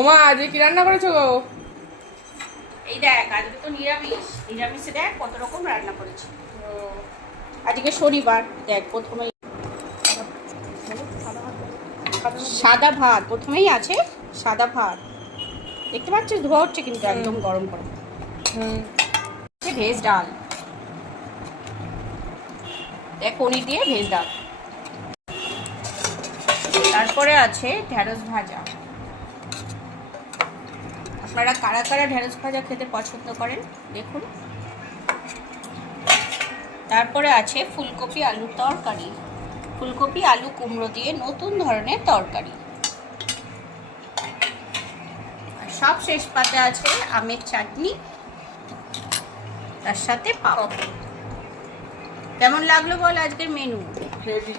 ওমা আজকে কি রান্না করেছো গো? এই দেখ, আজকে তো নিরামিষে দেখ কত রকম রান্না করেছি। আজকে শনিবার। দেখ প্রথমেই সাদা ভাত, প্রথমেই আছে সাদা ভাত, দেখতে পাচ্ছিস ধোয়া হচ্ছে কিন্তু একদম গরম গরম। ভেজ ডাল, দেখ পনির দিয়ে ভেজ ডাল। তারপরে আছে ঢেঁড়স ভাজা। আপনারা কারা কারা ঢেঁড়স ভাজা খেতে পছন্দ করেন দেখুন। তারপরে আছে ফুলকপি আলুর তরকারি, ফুলকপি আলু কুমড়ো দিয়ে নতুন ধরনের তরকারি। আর সব শেষ পাতে আছে আমের চাটনি, তার সাথে পাপড়। কেমন লাগলো বল আজকের মেনু? হেভি।